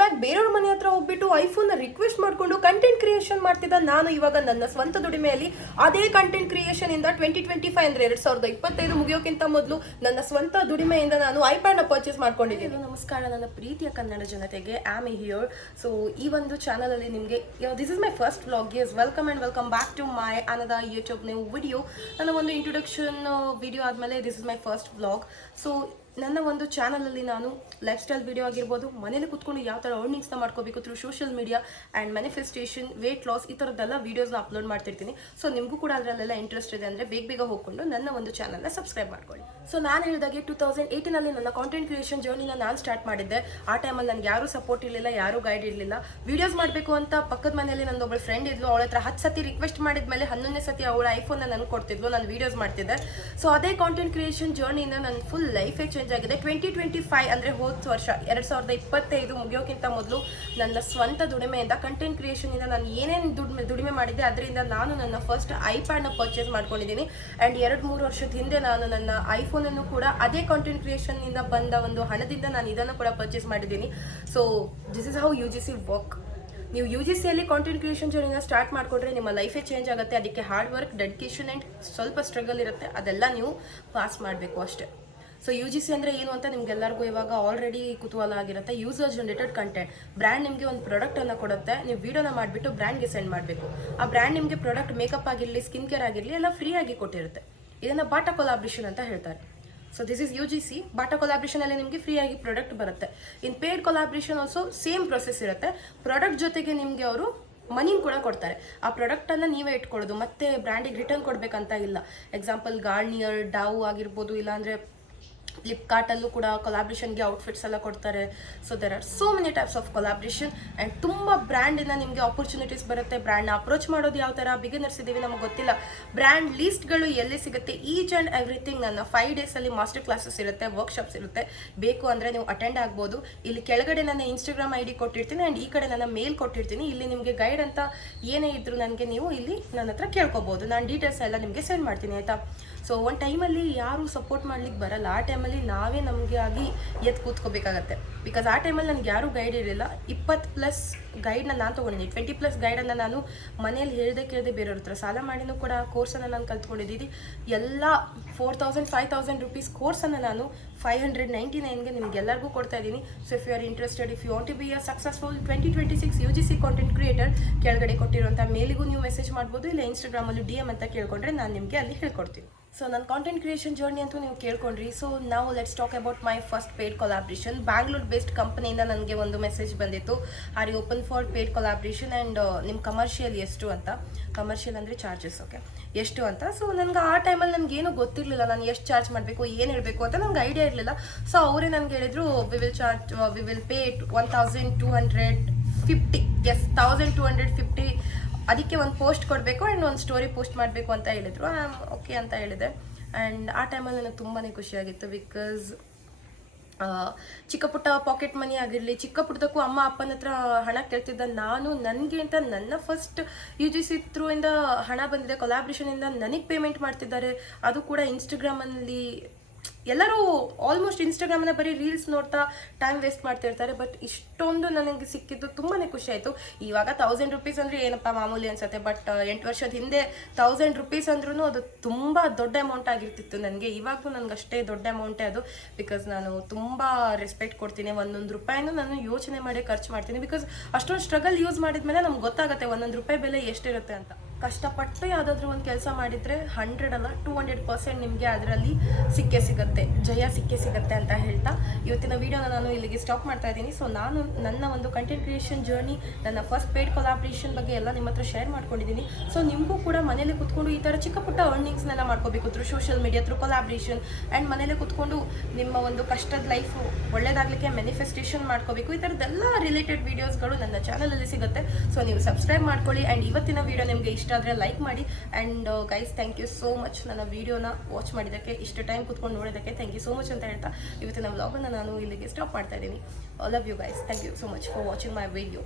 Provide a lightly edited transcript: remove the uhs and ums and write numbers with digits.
Back ಬೇರೆಯವ್ರ ಮನೆ ಹತ್ರ ಹೋಗ್ಬಿಟ್ಟು ಐಫೋನ್ ರಿಕ್ವೆಸ್ಟ್ ಮಾಡ್ಕೊಂಡು ಕಂಟೆಂಟ್ ಕ್ರಿಯೇಷನ್ ಮಾಡ್ತಿದ್ದ ನಾನು ಇವಾಗ ನನ್ನ ಸ್ವಂತ ದುಡಿಮೆಯಲ್ಲಿ ಅದೇ ಕಂಟೆಂಟ್ ಕ್ರಿಯೇಷನ್ ಇಂದ 2025 ಅಂದ್ರೆ 2025 ಮುಗಿಯೋಕ್ಕಿಂತ ಮೊದಲು ನನ್ನ ಸ್ವಂತ ದುಡಿಮೆಯಿಂದ ನಾನು ಐಪ್ಯಾಡ್ ನ ಪರ್ಚೇಸ್ ಮಾಡ್ಕೊಂಡಿದ್ದೀನಿ. ನಮಸ್ಕಾರ ನನ್ನ ಪ್ರೀತಿಯ ಕನ್ನಡ ಜನತೆಗೆ, ಆಮ್ ಹಿಯರ್. ಸೊ ಈ ಒಂದು ಚಾನಲ್ ಅಲ್ಲಿ ನಿಮಗೆ this is my first vlog. Yes, welcome and welcome back to my another YouTube new video. ನನ್ನ ಒಂದು ಇಂಟ್ರೊಡಕ್ಷನ್ ವಿಡಿಯೋ ಆದಮೇಲೆ this is my first vlog. So ನನ್ನ ಒಂದು ಚಾನಲಲ್ಲಿ ನಾನು ಲೈಫ್ ಸ್ಟೈಲ್ ವಿಡಿಯೋ ಆಗಿರ್ಬೋದು, ಮನೇಲಿ ಕುತ್ಕೊಂಡು ಯಾವ ಥರ ಅರ್ನಿಂಗ್ಸ್ನ ಮಾಡ್ಕೋಬೇಕು through social media and manifestation, weight loss, ಈ ಥರದ್ದೆಲ್ಲ ವೀಡಿಯೋಸ್ನ ಅಪ್ಲೋಡ್ ಮಾಡ್ತಿರ್ತೀನಿ. ಸೊ ನಿಮಗೂ ಕೂಡ ಅದರಲ್ಲೆಲ್ಲ ಇಂಟ್ರೆಸ್ಟ್ ಇದೆ ಅಂದರೆ ಬೇಗ ಹೋಗ್ಕೊಂಡು ನನ್ನ ಒಂದು ಚಾನಲ್ನ ಸಬ್ಸ್ಕ್ರೈಬ್ ಮಾಡ್ಕೊಳ್ಳಿ. ಸೊ ನಾನು ಹೇಳಿದಾಗೆ 2018 ನನ್ನ ಕಾಂಟೆಂಟ್ ಕ್ರಿಯೇಷನ್ ಜರ್ನಿನ ನಾನು ಸ್ಟಾರ್ಟ್ ಮಾಡಿದ್ದೆ. ಆ ಟೈಮಲ್ಲಿ ನನಗೆ ಯಾರೂ ಸಪೋರ್ಟ್ ಇರಲಿಲ್ಲ, ಯಾರೂ ಗೈಡ್ ಇರಲಿಲ್ಲ. ವೀಡಿಯೋಸ್ ಮಾಡಬೇಕು ಅಂತ ಪಕ್ಕದ ಮನೆಯಲ್ಲಿ ನನ್ನೊಬ್ಬಳು ಫ್ರೆಂಡ್ ಇದ್ಲು. ಅವಳ ಹತ್ರ 10 ಸತಿ ರಿಕ್ವೆಸ್ಟ್ ಮಾಡಿದ್ಮೇಲೆ 11ನೇ ಸತಿ ಅವಳ ಐಫೋನ್ನ ನನಗೆ ಕೊಡ್ತಿದ್ಲು, ನಾನು ವೀಡಿಯೋಸ್ ಮಾಡ್ತಿದ್ದೆ. ಸೊ ಅದೇ ಕಾಂಟೆಂಟ್ ಕ್ರಿಯೇಷನ್ ಜರ್ನಿನ ನನ್ನ ಫುಲ್ ಲೈಫೇ ಚೇಂಜ್ ಆಗಿದೆ. 2025 ಅಂದರೆ ಹೋದ ವರ್ಷ 2025 ಮುಗಿಯೋಕ್ಕಿಂತ ಮೊದಲು ನನ್ನ ಸ್ವಂತ ದುಡಿಮೆಯಿಂದ ಕಂಟೆಂಟ್ ಕ್ರಿಯೇಷನಿಂದ ನಾನು ಏನೇನು ದುಡಿಮೆ ಮಾಡಿದ್ದೆ ಅದರಿಂದ ನಾನು ನನ್ನ ಫಸ್ಟ್ ಐಪ್ಯಾಡ್ನ ಪರ್ಚೇಸ್ ಮಾಡ್ಕೊಂಡಿದ್ದೀನಿ. ಆ್ಯಂಡ್ 2-3 ವರ್ಷದ ಹಿಂದೆ ನಾನು ನನ್ನ ಐಫೋನನ್ನು ಕೂಡ ಅದೇ ಕಾಂಟೆಂಟ್ ಕ್ರಿಯೇಷನ್ನಿಂದ ಬಂದ ಒಂದು ಹಣದಿಂದ ನಾನು ಇದನ್ನು ಕೂಡ ಪರ್ಚೇಸ್ ಮಾಡಿದ್ದೀನಿ. So this is how UGC work. ನೀವು UGCಯಲ್ಲಿ ಕಾಂಟೆಂಟ್ ಕ್ರಿಯೇಷನ್ ಜರ್ನಿನ ಸ್ಟಾರ್ಟ್ ಮಾಡಿಕೊಂಡ್ರೆ ನಿಮ್ಮ ಲೈಫೇ ಚೇಂಜ್ ಆಗುತ್ತೆ. ಅದಕ್ಕೆ ಹಾರ್ಡ್ ವರ್ಕ್, ಡೆಡಿಕೇಶನ್ ಆ್ಯಂಡ್ ಸ್ವಲ್ಪ ಸ್ಟ್ರಗಲ್ ಇರುತ್ತೆ, ಅದೆಲ್ಲ ನೀವು ಪಾಸ್ ಮಾಡಬೇಕು ಅಷ್ಟೇ. ಸೊ UGC ಅಂದರೆ ಏನು ಅಂತ ನಿಮ್ಗೆಲ್ಲರಿಗೂ ಇವಾಗ ಆಲ್ರೆಡಿ ಕುತೂಹಲ ಆಗಿರುತ್ತೆ. User generated content. ಬ್ರ್ಯಾಂಡ್ ನಿಮಗೆ ಒಂದು ಪ್ರಾಡಕ್ಟನ್ನು ಕೊಡುತ್ತೆ, ನೀವು ವೀಡಿಯೋನ ಮಾಡಿಬಿಟ್ಟು ಬ್ರ್ಯಾಂಡ್ಗೆ ಸೆಂಡ್ ಮಾಡಬೇಕು. ಆ ಬ್ರ್ಯಾಂಡ್ ನಿಮಗೆ ಪ್ರಾಡಕ್ಟ್ ಮೇಕಪ್ ಆಗಿರಲಿ, ಸ್ಕಿನ್ ಕೇರ್ ಆಗಿರಲಿ ಎಲ್ಲ ಫ್ರೀಯಾಗಿ ಕೊಟ್ಟಿರುತ್ತೆ. ಇದನ್ನು ಬಾಟಾ ಕೊಲಾಬ್ರೇಷನ್ ಅಂತ ಹೇಳ್ತಾರೆ. So this is UGC. Barter ಕೊಲಾಬ್ರೇಷನಲ್ಲಿ ನಿಮಗೆ ಫ್ರೀಯಾಗಿ ಪ್ರಾಡಕ್ಟ್ ಬರುತ್ತೆ. In paid collaboration also same process ಇರುತ್ತೆ. ಪ್ರಾಡಕ್ಟ್ ಜೊತೆಗೆ ನಿಮಗೆ ಅವರು ಮನಿನ ಕೂಡ ಕೊಡ್ತಾರೆ. ಆ ಪ್ರಾಡಕ್ಟನ್ನು ನೀವೇ ಇಟ್ಕೊಳ್ಳೋದು, ಮತ್ತೆ ಬ್ರ್ಯಾಂಡಿಗೆ ರಿಟರ್ನ್ ಕೊಡಬೇಕಂತ ಇಲ್ಲ. ಎಕ್ಸಾಂಪಲ್ ಗಾರ್ನಿಯರ್, ಡಾವ್ ಆಗಿರ್ಬೋದು, ಇಲ್ಲಾಂದರೆ ಫ್ಲಿಪ್ಕಾರ್ಟಲ್ಲೂ ಕೂಡ ಕೊಲಾಬ್ರೇಷನ್ಗೆ ಔಟ್ಫಿಟ್ಸ್ ಎಲ್ಲ ಕೊಡ್ತಾರೆ. So there are so many types of collaboration and ತುಂಬ ಬ್ರ್ಯಾಂಡಿಂದ ನಿಮಗೆ ಆಪರ್ಚುನಿಟೀಸ್ ಬರುತ್ತೆ. ಬ್ರ್ಯಾಂಡ್ನ ಅಪ್ರೋಚ್ ಮಾಡೋದು ಯಾವ ಥರ, ಬಿಗಿನರ್ಸ್ ಇದ್ದೀವಿ ನಮಗೆ ಗೊತ್ತಿಲ್ಲ, ಬ್ರ್ಯಾಂಡ್ ಲೀಸ್ಟ್ಗಳು ಎಲ್ಲಿ ಸಿಗುತ್ತೆ, ಈಚ್ ಆ್ಯಂಡ್ ಎವ್ರಿಥಿಂಗ್ ನನ್ನ 5 ಡೇಸಲ್ಲಿ ಮಾಸ್ಟರ್ ಕ್ಲಾಸಸ್ ಇರುತ್ತೆ, ವರ್ಕ್ಶಾಪ್ಸ್ ಇರುತ್ತೆ. ಬೇಕು ಅಂದರೆ ನೀವು ಅಟೆಂಡ್ ಆಗ್ಬೋದು. ಇಲ್ಲಿ ಕೆಳಗಡೆ ನನ್ನ ಇನ್ಸ್ಟಾಗ್ರಾಮ್ ID ಕೊಟ್ಟಿರ್ತೀನಿ ಆ್ಯಂಡ್ ಈ ಕಡೆ ನನ್ನ ಮೇಲ್ ಕೊಟ್ಟಿರ್ತೀನಿ. ಇಲ್ಲಿ ನಿಮಗೆ ಗೈಡ್ ಅಂತ ಏನೇ ಇದ್ದರೂ ನನಗೆ ನೀವು ಇಲ್ಲಿ ನನ್ನ ಹತ್ರ ಕೇಳ್ಕೊಬೋದು. ನಾನು ಡೀಟೇಲ್ಸ್ ಎಲ್ಲ ನಿಮಗೆ ಸೆಂಡ್ ಮಾಡ್ತೀನಿ, ಆಯಿತಾ. ಸೊ ಒಂದು ಟೈಮಲ್ಲಿ ಯಾರು ಸಪೋರ್ಟ್ ಮಾಡ್ಲಿಕ್ಕೆ ಬರಲ್ಲ. ಆ ಟೈಮಲ್ಲಿ ನಾವೇ ನಮಗೆ ಆಗಿ ಎದ್ದು ಕೂತ್ಕೋಬೇಕಾಗತ್ತೆ. ಬಿಕಾಸ್ ಆ ಟೈಮಲ್ಲಿ ನನಗೆ ಯಾರೂ ಗೈಡ್ ಇರಲಿಲ್ಲ. 20+ ಗೈಡ್ನ ನಾನು ತೊಗೊಂಡಿದ್ದೀನಿ. 20+ ಗೈಡನ್ನು ನಾನು ಮನೇಲಿ ಕೇಳದೆ ಬೇರೆಯವ್ರ ಹತ್ರ ಸಾಲ ಮಾಡಿನೂ ಕೂಡ ಕೋರ್ಸನ್ನು ನಾನು ಕಲ್ತ್ಕೊಂಡಿದ್ದೀನಿ. ಎಲ್ಲ 4,000-5,000 ರುಪೀಸ್ ಕೋರ್ಸನ್ನು ನಾನು 599ಗೆ ನಿಮಗೆಲ್ಲರಿಗೂ ಕೊಡ್ತಾ ಇದ್ದೀನಿ. So if you are interested, if you want to be a successful 2026 UGC content creator, ಕೆಳಗಡೆ ಕೊಟ್ಟಿರುವಂಥ ಮೇಲಿಗೂ ನೀವು ಮೆಸೇಜ್ ಮಾಡ್ಬೋದು, ಇಲ್ಲ ಇನ್ಸ್ಟಾಗ್ರಾಮಲ್ಲಿ DM ಅಂತ ಕೇಳ್ಕೊಂಡ್ರೆ ನಾನು ನಿಮಗೆ ಅಲ್ಲಿ ಹೇಳ್ಕೊಡ್ತೀನಿ. ಸೊ ನನ್ನ ಕಾಂಟೆಂಟ್ ಕ್ರಿಯೇಷನ್ ಜರ್ನಿ ಅಂತೂ ನೀವು ಕೇಳ್ಕೊಂಡ್ರಿ. ಸೊ ನಾವು let's talk about my first paid collaboration. Bangalore based ಕಂಪನಿಯಿಂದ ನನಗೆ ಒಂದು ಮೆಸೇಜ್ ಬಂದಿತ್ತು, are you open for paid collaboration and ನಿಮ್ಮ ಕಮರ್ಷಿಯಲ್ ಎಷ್ಟು ಅಂತ. ಕಮರ್ಷಿಯಲ್ ಅಂದರೆ ಚಾರ್ಜಸ್, ಓಕೆ, ಎಷ್ಟು ಅಂತ. ಸೊ ನನಗೆ ಆ ಟೈಮಲ್ಲಿ ನನಗೇನು ಗೊತ್ತಿರಲಿಲ್ಲ, ನಾನು ಎಷ್ಟು ಚಾರ್ಜ್ ಮಾಡಬೇಕು, ಏನು ಹೇಳಬೇಕು ಅಂತ ನನಗೆ ಐಡಿಯಾ ಇರಲಿಲ್ಲ. ಸೊ ಅವರೇ ನನಗೆ ಹೇಳಿದ್ರು, ವಿ ವಿಲ್ ಪೇ 1,250. ಎಸ್, 1,250. ಅದಕ್ಕೆ ಒಂದು ಪೋಸ್ಟ್ ಕೊಡಬೇಕು ಆ್ಯಂಡ್ ಒಂದು ಸ್ಟೋರಿ ಪೋಸ್ಟ್ ಮಾಡಬೇಕು ಅಂತ ಹೇಳಿದರು. ಓಕೆ ಅಂತ ಹೇಳಿದೆ. ಆ್ಯಂಡ್ ಆ ಟೈಮಲ್ಲಿ ನನಗೆ ತುಂಬಾ ಖುಷಿಯಾಗಿತ್ತು. ಬಿಕಾಸ್ ಚಿಕ್ಕ ಪುಟ್ಟ ಪಾಕೆಟ್ ಮನಿ ಆಗಿರಲಿ, ಚಿಕ್ಕ ಪುಟ್ಟದಕ್ಕೂ ಅಮ್ಮ ಅಪ್ಪನ ಹತ್ರ ಹಣ ಕೇಳ್ತಿದ್ದ ನಾನು, ನನಗೆ ಅಂತ ನನ್ನ ಫಸ್ಟ್ UGC ಥ್ರೂ ಇಂದ ಹಣ ಬಂದಿದೆ. ಕೊಲಾಬ್ರೇಷನಿಂದ ನನಗೆ ಪೇಮೆಂಟ್ ಮಾಡ್ತಿದ್ದಾರೆ, ಅದು ಕೂಡ ಇನ್ಸ್ಟಾಗ್ರಾಮಲ್ಲಿ. ಎಲ್ಲರೂ ಆಲ್ಮೋಸ್ಟ್ ಇನ್ಸ್ಟಾಗ್ರಾಮನ್ನ ಬರೀ ರೀಲ್ಸ್ ನೋಡ್ತಾ ಟೈಮ್ ವೇಸ್ಟ್ ಮಾಡ್ತಿರ್ತಾರೆ. ಬಟ್ ಇಷ್ಟೊಂದು ನನಗೆ ಸಿಕ್ಕಿದ್ದು ತುಂಬಾ ಖುಷಿ ಆಯಿತು. ಇವಾಗ 1,000 ರುಪೀಸ್ ಅಂದರೆ ಏನಪ್ಪ ಮಾಮೂಲಿ ಅನ್ಸುತ್ತೆ. ಬಟ್ 8 ವರ್ಷದ ಹಿಂದೆ 1,000 ರುಪೀಸ್ ಅಂದ್ರೂ ಅದು ತುಂಬ ದೊಡ್ಡ ಅಮೌಂಟ್ ಆಗಿರ್ತಿತ್ತು ನನಗೆ. ಇವಾಗಲೂ ನನಗೆ ಅಷ್ಟೇ ದೊಡ್ಡ ಅಮೌಂಟೇ ಅದು. ಬಿಕಾಸ್ ನಾನು ತುಂಬ ರೆಸ್ಪೆಕ್ಟ್ ಕೊಡ್ತೀನಿ. ಒಂದೊಂದು ರೂಪಾಯಿನೂ ನಾನು ಯೋಚನೆ ಮಾಡಿ ಖರ್ಚು ಮಾಡ್ತೀನಿ. ಬಿಕಾಸ್ ಅಷ್ಟೊಂದು ಸ್ಟ್ರಗಲ್ ಯೂಸ್ ಮಾಡಿದ್ಮೇಲೆ ನಮ್ಗೆ ಗೊತ್ತಾಗುತ್ತೆ ಒಂದೊಂದು ರೂಪಾಯಿ ಬೆಲೆ ಎಷ್ಟಿರುತ್ತೆ ಅಂತ. ಕಷ್ಟಪಟ್ಟು ಯಾವುದಾದ್ರೂ ಒಂದು ಕೆಲಸ ಮಾಡಿದರೆ 100 ಅಲ್ಲ 200% ನಿಮಗೆ ಅದರಲ್ಲಿ ಸಿಗುತ್ತೆ, ಜಯ ಸಿಗುತ್ತೆ ಅಂತ ಹೇಳ್ತಾ ಇವತ್ತಿನ ವಿಡಿಯೋನ ನಾನು ಇಲ್ಲಿಗೆ ಸ್ಟಾಪ್ ಮಾಡ್ತಾ ಇದ್ದೀನಿ. ಸೊ ನಾನು ನನ್ನ ಒಂದು ಕಂಟೆಂಟ್ ಕ್ರಿಯೇಷನ್ ಜರ್ನಿ, ನನ್ನ ಫಸ್ಟ್ ಪೇಡ್ ಕೊಲಾಬ್ರೇಷನ್ ಬಗ್ಗೆ ಎಲ್ಲ ನಿಮ್ಮ ಹತ್ರ ಶೇರ್ ಮಾಡ್ಕೊಂಡಿದ್ದೀನಿ. ಸೊ ನಿಮಗೂ ಕೂಡ ಮನೇಲಿ ಕುತ್ಕೊಂಡು ಈ ಥರ ಚಿಕ್ಕ ಪುಟ್ಟ ಅರ್ನಿಂಗ್ಸ್ನೆಲ್ಲ ಮಾಡ್ಕೋಬೇಕು through social media, through collaboration and ಮನೇಲೆ ಕುತ್ಕೊಂಡು ನಿಮ್ಮ ಒಂದು ಕಷ್ಟದ ಲೈಫು ಒಳ್ಳೇದಾಗಲಿಕ್ಕೆ ಮ್ಯಾನಿಫೆಸ್ಟೇಷನ್ ಮಾಡ್ಕೋಬೇಕು. ಈ ಥರದ್ದೆಲ್ಲ ರಿಲೇಟೆಡ್ ವೀಡಿಯೋಸ್ಗಳು ನನ್ನ ಚಾನಲಲ್ಲಿ ಸಿಗುತ್ತೆ. ಸೊ ನೀವು ಸಬ್ಸ್ಕ್ರೈಬ್ ಮಾಡ್ಕೊಳ್ಳಿ. ಆ್ಯಂಡ್ ಇವತ್ತಿನ ವಿಡಿಯೋ ನಿಮಗೆ ಇಷ್ಟ ಆದರೆ ಲೈಕ್ ಮಾಡಿ. And guys, thank you so much ನನ್ನ ವಿಡಿಯೋನ ವಾಚ್ ಮಾಡಿದ್ದಕ್ಕೆ, ಇಷ್ಟು ಟೈಮ್ ಕುತ್ಕೊಂಡು ನೋಡೋದಕ್ಕೆ ಥ್ಯಾಂಕ್ ಯು ಸೋ ಮಚ್ ಅಂತ ಹೇಳ್ತಾ ಇವತ್ತಿನ ವ್ಲಾಗನ್ನು ನಾನು ಇಲ್ಲಿಗೆ ಸ್ಟಾಪ್ ಮಾಡ್ತಾ ಇದ್ದೀನಿ. Love you guys, thank you so much for watching my video.